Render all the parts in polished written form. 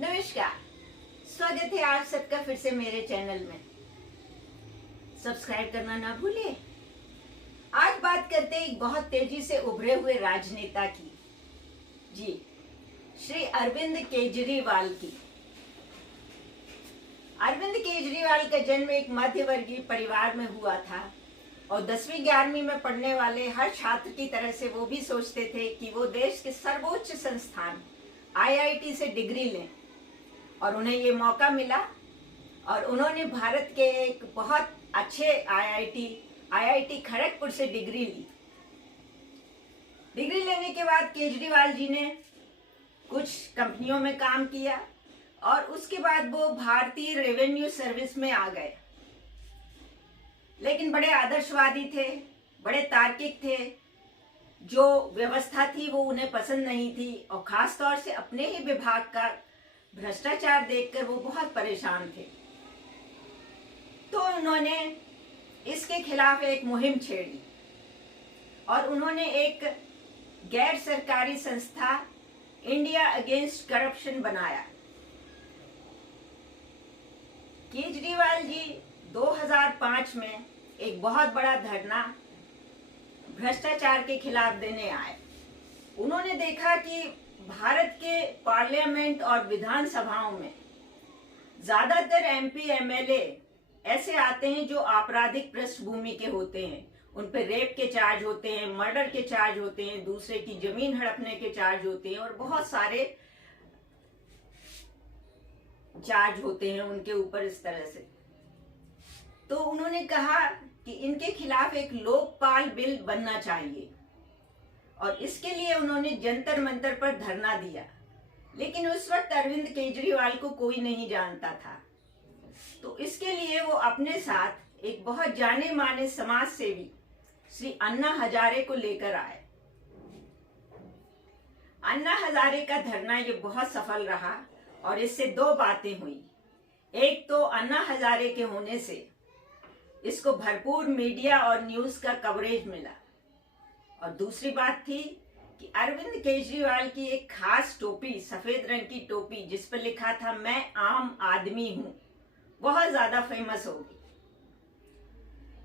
नमस्कार, स्वागत है आप सबका फिर से मेरे चैनल में। सब्सक्राइब करना ना भूलिए। आज बात करते हैं एक बहुत तेजी से उभरे हुए राजनेता की, जी श्री अरविंद केजरीवाल की। अरविंद केजरीवाल का जन्म एक मध्यवर्गीय परिवार में हुआ था और 10वीं 11वीं में पढ़ने वाले हर छात्र की तरह से वो भी सोचते थे कि वो देश के सर्वोच्च संस्थान IIT से डिग्री लें, और उन्हें ये मौका मिला और उन्होंने भारत के एक बहुत अच्छे IIT खड़गपुर से डिग्री ली। डिग्री लेने के बाद केजरीवाल जी ने कुछ कंपनियों में काम किया और उसके बाद वो भारतीय रेवेन्यू सर्विस में आ गए। लेकिन बड़े आदर्शवादी थे, बड़े तार्किक थे। जो व्यवस्था थी वो उन्हें पसंद नहीं थी और खास तौर से अपने ही विभाग का भ्रष्टाचार देखकर वो बहुत परेशान थे। तो उन्होंने इसके खिलाफ एक मुहिम छेड़ी और उन्होंने एक गैर सरकारी संस्था इंडिया अगेंस्ट करप्शन बनाया। केजरीवाल जी 2005 में एक बहुत बड़ा धरना भ्रष्टाचार के खिलाफ देने आए। उन्होंने देखा कि भारत के पार्लियामेंट और विधानसभाओं में ज्यादातर MP MLA ऐसे आते हैं जो आपराधिक पृष्ठभूमि के होते हैं। उन पर रेप के चार्ज होते हैं, मर्डर के चार्ज होते हैं, दूसरे की जमीन हड़पने के चार्ज होते हैं और बहुत सारे चार्ज होते हैं उनके ऊपर इस तरह से। तो उन्होंने कहा कि इनके खिलाफ एक लोकपाल बिल बनना चाहिए और इसके लिए उन्होंने जंतर मंतर पर धरना दिया। लेकिन उस वक्त अरविंद केजरीवाल को कोई नहीं जानता था, तो इसके लिए वो अपने साथ एक बहुत जाने माने समाज सेवी श्री अन्ना हजारे को लेकर आए। अन्ना हजारे का धरना ये बहुत सफल रहा और इससे दो बातें हुई। एक तो अन्ना हजारे के होने से इसको भरपूर मीडिया और न्यूज का कवरेज मिला और दूसरी बात थी कि अरविंद केजरीवाल की एक खास टोपी, सफेद रंग की टोपी जिस पर लिखा था मैं आम आदमी हूं, बहुत ज्यादा फेमस होगी।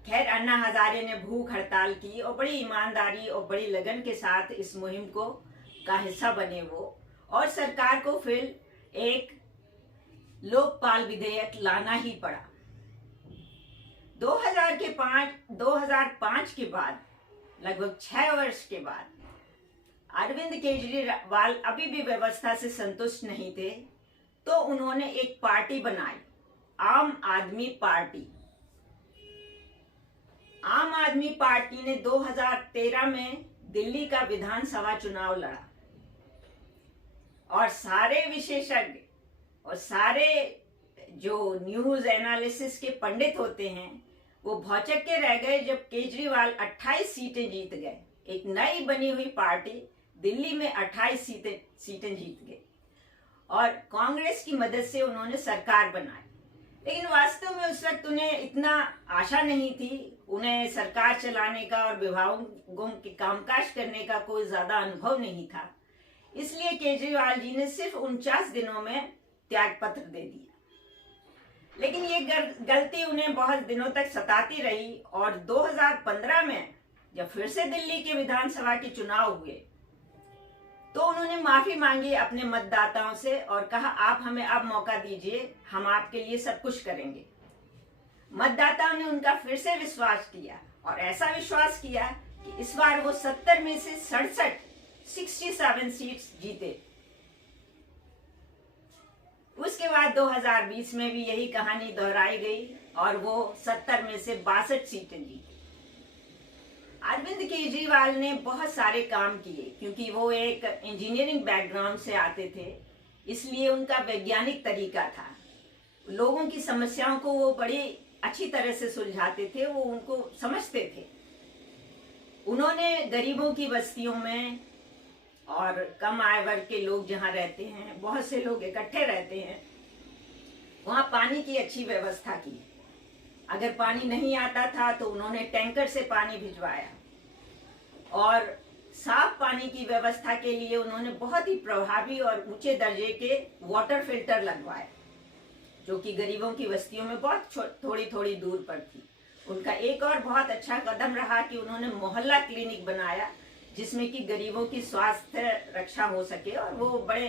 खैर, अन्ना हजारे ने भूख हड़ताल की और बड़ी ईमानदारी और बड़ी लगन के साथ इस मुहिम का हिस्सा बने वो, और सरकार को फिर एक लोकपाल विधेयक लाना ही पड़ा। 2005 के बाद, लगभग 6 वर्ष के बाद, अरविंद केजरीवाल अभी भी व्यवस्था से संतुष्ट नहीं थे, तो उन्होंने एक पार्टी बनाई, आम आदमी पार्टी। आम आदमी पार्टी ने 2013 में दिल्ली का विधानसभा चुनाव लड़ा और सारे विशेषज्ञ और सारे जो न्यूज एनालिसिस के पंडित होते हैं वो भौचक के रह गए जब केजरीवाल 28 सीटें जीत गए। एक नई बनी हुई पार्टी दिल्ली में 28 सीटें जीत गई और कांग्रेस की मदद से उन्होंने सरकार बनाई। लेकिन वास्तव में उस वक्त उन्हें इतना आशा नहीं थी, उन्हें सरकार चलाने का और विभागों के कामकाज करने का कोई ज्यादा अनुभव नहीं था। इसलिए केजरीवाल जी ने सिर्फ 49 दिनों में त्यागपत्र दे दिया। लेकिन ये गलती उन्हें बहुत दिनों तक सताती रही और 2015 में जब फिर से दिल्ली के विधानसभा के चुनाव हुए तो उन्होंने माफी मांगी अपने मतदाताओं से और कहा आप हमें अब मौका दीजिए, हम आपके लिए सब कुछ करेंगे। मतदाताओं ने उनका फिर से विश्वास किया और ऐसा विश्वास किया कि इस बार वो 70 में से 67 सीट्स जीते। उसके बाद 2020 में भी यही कहानी दोहराई गई और वो 70 में से 62 सीटें जीती। अरविंद केजरीवाल ने बहुत सारे काम किए क्योंकि वो एक इंजीनियरिंग बैकग्राउंड से आते थे, इसलिए उनका वैज्ञानिक तरीका था। लोगों की समस्याओं को वो बड़ी अच्छी तरह से सुलझाते थे, वो उनको समझते थे। उन्होंने गरीबों की बस्तियों में और कम आय वर्ग के लोग जहाँ रहते हैं, बहुत से लोग इकट्ठे रहते हैं, वहाँ पानी की अच्छी व्यवस्था की। अगर पानी नहीं आता था तो उन्होंने टैंकर से पानी भिजवाया और साफ पानी की व्यवस्था के लिए उन्होंने बहुत ही प्रभावी और ऊंचे दर्जे के वाटर फिल्टर लगवाए, जो कि गरीबों की बस्तियों में बहुत थोड़ी थोड़ी दूर पर थी। उनका एक और बहुत अच्छा कदम रहा कि उन्होंने मोहल्ला क्लिनिक बनाया, जिसमें कि गरीबों की स्वास्थ्य रक्षा हो सके और वो बड़े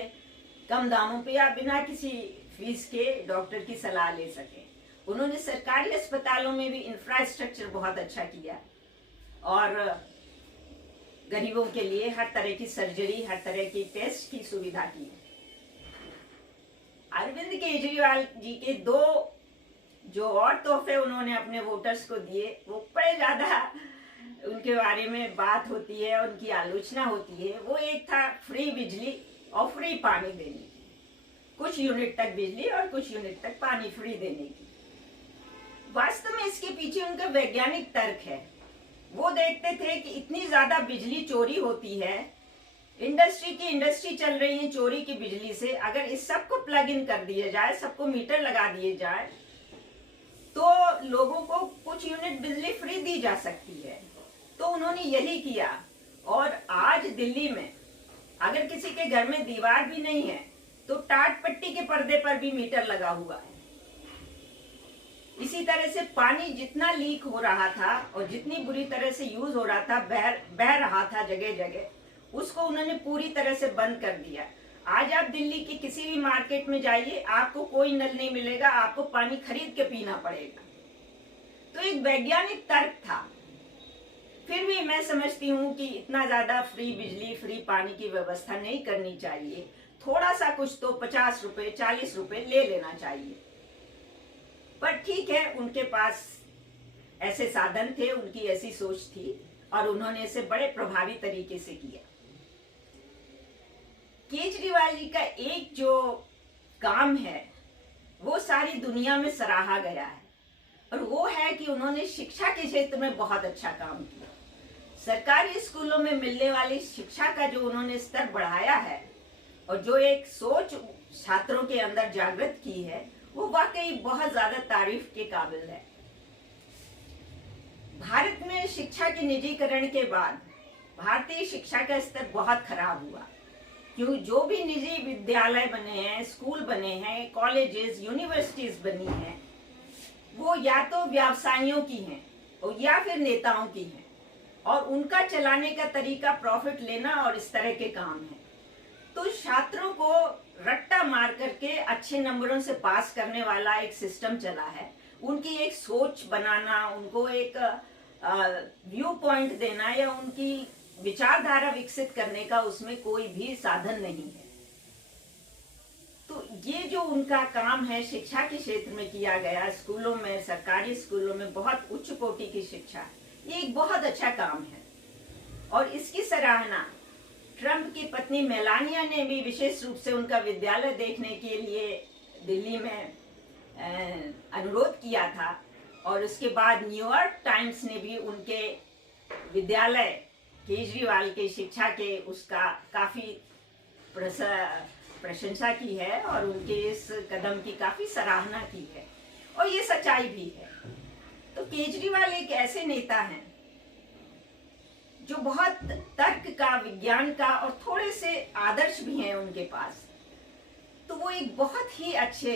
कम दामों पे या बिना किसी फीस के डॉक्टर की सलाह ले सके। उन्होंने सरकारी अस्पतालों में भी इंफ्रास्ट्रक्चर बहुत अच्छा किया और गरीबों के लिए हर तरह की सर्जरी, हर तरह की टेस्ट की सुविधा की। अरविंद केजरीवाल जी के दो जो और तोहफे उन्होंने अपने वोटर्स को दिए, वो बड़े ज्यादा उनके बारे में बात होती है, उनकी आलोचना होती है। वो एक था फ्री बिजली और फ्री पानी देने की, कुछ यूनिट तक बिजली और कुछ यूनिट तक पानी फ्री देने की। वास्तव में इसके पीछे उनका वैज्ञानिक तर्क है। वो देखते थे कि इतनी ज्यादा बिजली चोरी होती है, इंडस्ट्री चल रही है चोरी की बिजली से। अगर इस सबको प्लग इन कर दिया जाए, सबको मीटर लगा दिए जाए, तो लोगों को कुछ यूनिट बिजली फ्री दी जा सकती है। तो उन्होंने यही किया और आज दिल्ली में अगर किसी के घर में दीवार भी नहीं है तो टाट पट्टी के पर्दे पर भी मीटर लगा हुआ है। इसी तरह से पानी जितना लीक हो रहा था और जितनी बुरी तरह से यूज हो रहा था, बह रहा था जगह जगह, उसको उन्होंने पूरी तरह से बंद कर दिया। आज आप दिल्ली की किसी भी मार्केट में जाइए, आपको कोई नल नहीं मिलेगा, आपको पानी खरीद के पीना पड़ेगा। तो एक वैज्ञानिक तर्क था। फिर भी मैं समझती हूँ कि इतना ज्यादा फ्री बिजली, फ्री पानी की व्यवस्था नहीं करनी चाहिए। थोड़ा सा कुछ तो 50 रुपए 40 रुपए ले लेना चाहिए। पर ठीक है, उनके पास ऐसे साधन थे, उनकी ऐसी सोच थी और उन्होंने इसे बड़े प्रभावी तरीके से किया। केजरीवाल जी का एक जो काम है वो सारी दुनिया में सराहा गया है और वो है कि उन्होंने शिक्षा के क्षेत्र में बहुत अच्छा काम किया। सरकारी स्कूलों में मिलने वाली शिक्षा का जो उन्होंने स्तर बढ़ाया है और जो एक सोच छात्रों के अंदर जागृत की है, वो वाकई बहुत ज्यादा तारीफ के काबिल है। भारत में शिक्षा के निजीकरण के बाद भारतीय शिक्षा का स्तर बहुत खराब हुआ, क्यों जो भी निजी विद्यालय बने हैं, स्कूल बने हैं, कॉलेजेस, यूनिवर्सिटीज बनी हैं, वो या तो व्यवसायियों की हैं और या फिर नेताओं की हैं और उनका चलाने का तरीका प्रॉफिट लेना और इस तरह के काम है। तो छात्रों को रट्टा मार करके अच्छे नंबरों से पास करने वाला एक सिस्टम चला है। उनकी एक सोच बनाना, उनको एक व्यू पॉइंट देना या उनकी विचारधारा विकसित करने का उसमें कोई भी साधन नहीं है। तो ये जो उनका काम है शिक्षा के क्षेत्र में किया गया, स्कूलों में, सरकारी स्कूलों में बहुत उच्च कोटि की शिक्षा, ये एक बहुत अच्छा काम है और इसकी सराहना ट्रंप की पत्नी मेलानिया ने भी विशेष रूप से उनका विद्यालय देखने के लिए दिल्ली में अनुरोध किया था और उसके बाद न्यूयॉर्क टाइम्स ने भी उनके विद्यालय केजरीवाल के शिक्षा के उसका काफी प्रशंसा की है और उनके इस कदम की काफी सराहना की है और ये सच्चाई भी है। तो केजरीवाल एक ऐसे नेता हैं जो बहुत तर्क का, विज्ञान का और थोड़े से आदर्श भी हैं उनके पास। तो वो एक बहुत ही अच्छे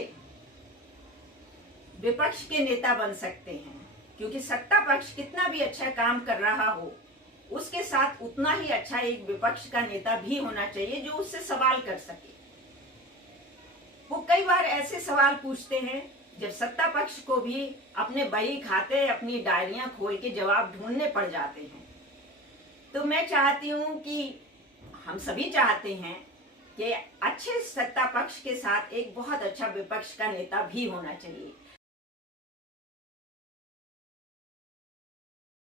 विपक्ष के नेता बन सकते हैं, क्योंकि सत्ता पक्ष कितना भी अच्छा काम कर रहा हो, उसके साथ उतना ही अच्छा एक विपक्ष का नेता भी होना चाहिए जो उससे सवाल कर सके। वो कई बार ऐसे सवाल पूछते हैं जब सत्ता पक्ष को भी अपने बही खाते, अपनी डायरियां खोल के जवाब ढूंढने पड़ जाते हैं। तो मैं चाहती हूँ कि हम सभी चाहते हैं कि अच्छे सत्ता पक्ष के साथ एक बहुत अच्छा विपक्ष का नेता भी होना चाहिए।